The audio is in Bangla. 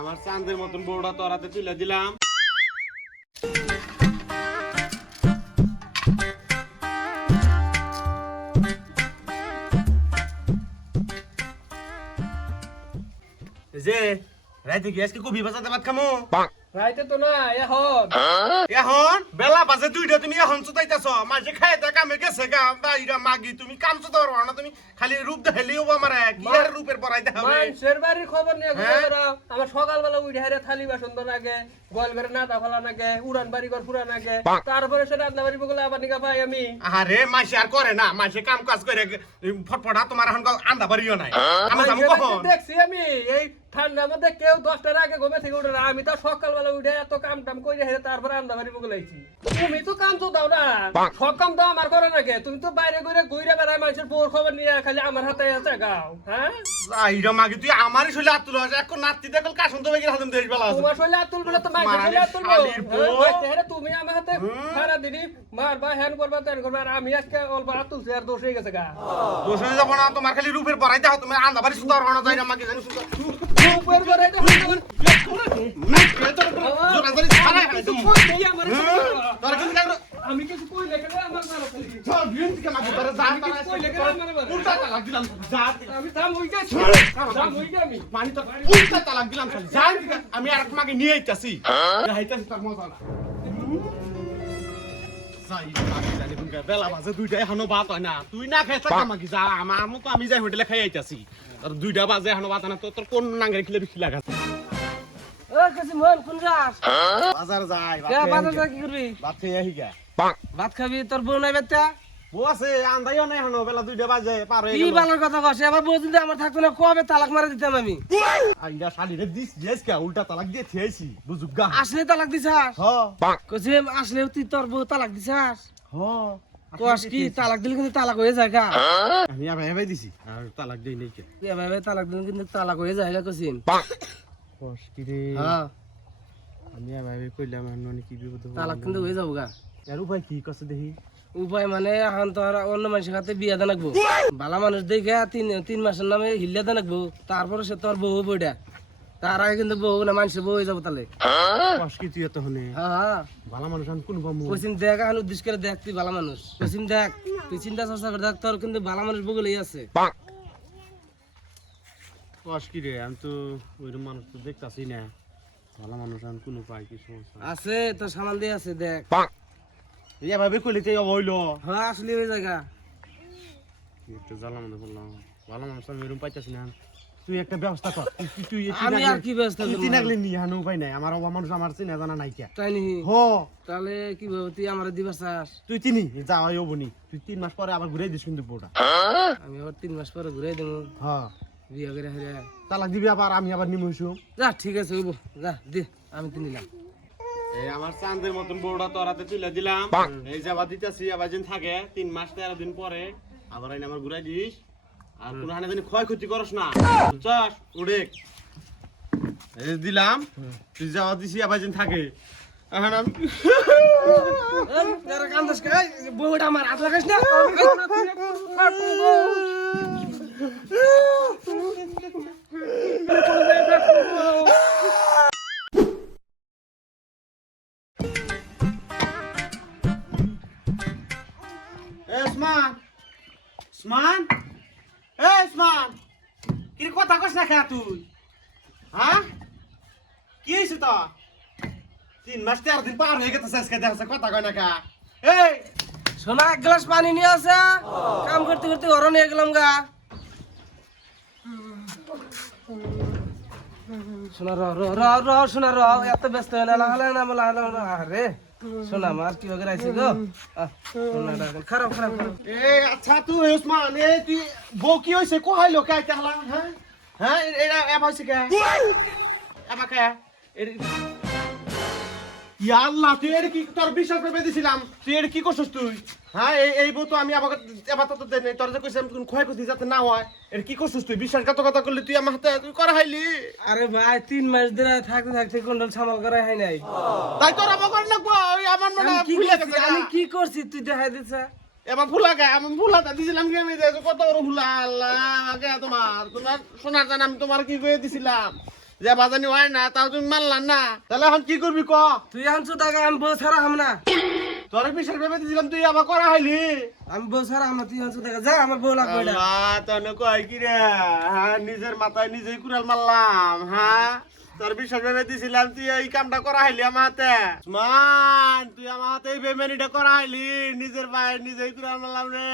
আমার চাঁদের মতন বউটা তোরাতে তুলে দিলাম। যে রাইতে কি আজকে কবি বাজাতে ভাত খামো? রাইতে তো না এখন এখন বেলা বাজে 2টা, তুমি এখন চুতাইতাছ। মাঝে খাইতে কামে গেছে গা বাইরা মাগি, তুমি কাম চুতা পারবা না। তুমি খালি রূপ দেখাইলেও আমারে কি আর রূপের পরাইতে হবে? মানুষের বাড়ির খবর নিয়ে ঘুরে বেড়াও। আমার সকালবেলা উঠে হারে থালি বাসন ধোয়া লাগে, গোয়াল ঘরে নাতা ফেলা লাগে, উড়ান বাড়ি ঘর পুরা লাগে, তারপরে সে রান্না বাড়ি বগলে আবার নিকা পাই আমি। আরে মাসে আর করে না, মাসে কাম কাজ করে ফটফটা। তোমার এখন আন্দা বাড়িও নাই। আমি যাবো কখন? দেখছি আমি এই ঠান্ডার মধ্যে কেউ 10টার আগে ঘুমে থেকে উঠে না। আমি তো সকালবেলা উঠে এত কাম টাম করে হেরে তারপরে রান্না বাড়ি বগলাইছি। তুমি তো কাম তো দাও না, সব কাম তো আমার করে নাকি? তুমি তো বাইরে ঘুরে ঘুরে বেড়ায়, মানুষের বউর খবর নিয়ে খালি আমার হাতে আছে গাও। হ্যাঁ আইরা মাগি, তুই আমারই শৈলে হাত তুলো। এখন নাতি দেখল কাশন তো বেগের হাতে দেশ বেলা আছে। তোমার শৈলে হাত তুলবে না তো মাইকের শৈলে হাত তুলবো? তুমি আমার হাতে সারা দিনই মারবা, হ্যান করবা, ত্যান করবা, আর আমি আজকে অল্প হাত তুলছি আর দোষ হয়ে গেছে গা। দোষ হয়ে যাবো না, তোমার খালি রূপের পরাইতে হবে। তুমি আন্দা বাড়ি সুন্দর হওয়া যায় না মাগি, জানি সুন্দর উপর করে তো আমি কিছু কই লেখে আমার মারা আমি আর মাকে নিয়ে আইতাছি। বেলা বাজে 2টা, এখনো ভাত হয় না। তুই না খাই থাকা মাকি যা, আমার তো আমি যাই হোটেলে খাই আইতাছি। 2টা বাজে এখনো ভাত হয় না। তোর কোন নাঙ্গে খিলে বেশি লাগা? বাজার যাই, কি করবি? ভাত খেয়ে আহি গা। ভাত খাবি? তোর বউ নাই বেটা? বউ আছে, আন্দাইও নাই এখনো। বেলা 2টা বাজে পার হয়ে কি গেল। ভালোর কথা কস? আবার বউ যদি আমার থাকতো না, কবে তালাক মারা দিতাম আমি। আইয়া শালিরে দিস জেস কে উল্টা তালাক দিয়ে থিয়েছি বুঝুগা। আসলে তালাক দিছাস? হ কইছি আসলে তুই তোর বউ তালাক দিছাস? হ কস কি তালাক দিলে কিন্তু তালাক হয়ে যায় গা? আমি ভাই দিছি আর তালাক দেই নাই কে। তুই ভাই তালাক দিলে কিন্তু তালাক হয়ে যায় গা কইছিন। কস কি রে? হ্যাঁ আমি ভাই কইলাম আমি কি বিপদ হবে। তালাক কিন্তু হয়ে যাবো গা। আর উপায় কি কস দেখি? উপায় মানে এখন তো আর অন্য মানুষের হাতে বিয়া দেন রাখবো। ভালো মানুষ দেখে 3 মাসের নামে হিল্লা দেন রাখবো, তারপরে সে তোর বউ বইটা। তার আগে কিন্তু বউ না, মানুষের বউ হয়ে যাবো তাহলে। কস কি তুই এত হনে? হ্যাঁ ভালো মানুষ আন কোন পামু? কইছিন দেখ, এখন উদ্দেশ্য করে দেখ তুই ভালো মানুষ। কইছিন দেখ, তুই চিন্তা চর্চা করে দেখ, তোর কিন্তু ভালো মানুষ বগলেই আছে। কস কি রে? আমি তো ওইরকম মানুষ তো দেখতাছি না। ভালো মানুষ আন কোন পাই কি সমস্যা আছে তোর সামাল দিয়ে আছে, দেখ। ইয়া ভাবে কইলে তাই হইলো। হ্যাঁ আসলে ওই জায়গা একটু জ্বালা মনে করলাম। ভালো মানুষ আমি এরকম পাইতাছি না। তুই একটা ব্যবস্থা কর। তুই আমি আর কি ব্যবস্থা করব? তুই নাগলে নি হানো উপায় নাই। আমার অবা মানুষ আমার চিনা জানা নাই কে। তাই নি? হো তাহলে কি ভাবে তুই আমারে দিবা চাস? তুই চিনি যা হইবনি। তুই 3 মাস পরে আবার ঘুরে দিস কিন্তু বউটা। আমি আবার 3 মাস পরে ঘুরে দেবো হ্যাঁ বিয়া করে হেরে। তালাক দিবি আবার, আমি আবার নিমুইছু। যা ঠিক আছে হইব, যা দে, আমি তো নিলাম। এই আমার চাঁদের মতন বউটা তোরাতে তুলে দিলাম। এই যাবা দিতাছি, আবার যেন থাকে 3 মাস 13 দিন পরে আবার আইনা আমার ঘুরাই দিস। আর কোন হানে জানি ক্ষয়ক্ষতি করস না, বুঝছস? উড়ে এই দিলাম, তুই যাওয়া দিছি আবার যেন থাকে। এখন আমি এই যারা কান্দাস কে, এই বউটা আমার হাত লাগাইস না। ওসমান, ওসমান, ওসমান, কি কথা কস না খা তুই? হ্যাঁ কি হয়েছে তো? 3 মাস 13 দিন পার হয়ে গেছে, আজকে দেখছে কথা কয় না খা। এই সোনা এক গ্লাস পানি নিয়ে আসা, কাম করতে করতে ঘর নিয়ে গেলাম গা। সোনা র র র র সোনা র, এত ব্যস্ত হয়ে না লাগালে না বলা। আরে সোনা আমার কি বগের আইছে গো? সোনাটা খারাপ খারাপ খারাপ। এই আচ্ছা তুই ওসমান, এই তুই বউ কি হয়েছে কহাইলো কে তাহলা? হ্যাঁ হ্যাঁ এরা এবা হয়েছে কে? এবা কে? ইয়া আল্লাহ, তুই এর কি তোর বিশ্বাস করে দিছিলাম, তুই এর কি করছিস তুই? হ্যাঁ এই বউ তো আমি আবার এবার তো দেন নাই, তোর যে কইছিলাম কোন ক্ষয়ক্ষতি যাতে না হয়। এর কি করছিস তুই? বিশ্বাসঘাতকতা করলি তুই আমার হাতে, তুই করা হাইলি। আরে ভাই 3 মাস ধরে থাকতে থাকতে কোনটা সামাল করা হয় নাই। তাই তোর আবার করে না ওই আমার মনে আমি কি ভুলে করছি? গেছে। আমি কি করছি তুই দেখাই দিছা? এবার ভুলা গে, আমি ভুলাটা দিছিলাম কি? আমি দেখো কত বড় ভুলা। আল্লাহ গে, তোমার তোমার সোনার জান আমি তোমার কি করে দিছিলাম? যে বাজানি হয় না তাও তুমি মানলাম না, তাহলে এখন কি করবি ক? তুই আনছো টাকা আমি বউ ছাড়া হাম না, তোর বিশাল ভেবে দিলাম তুই আবার করা হইলি। আমি বউ ছাড়া হাম না, তুই আনছো টাকা যা, আমার বউ লাগবে না। আল্লাহ তনে কয় কি রে, হ্যাঁ নিজের মাথায় নিজেই কুড়াল মারলাম। হ্যাঁ তোর বিশাল ভেবে দিছিলাম তুই এই কামটা করা হইলি আমার হাতে। মান তুই আমার হাতে এই বেমানিটা করা হইলি, নিজের ভাই নিজেই কুড়াল মারলাম রে।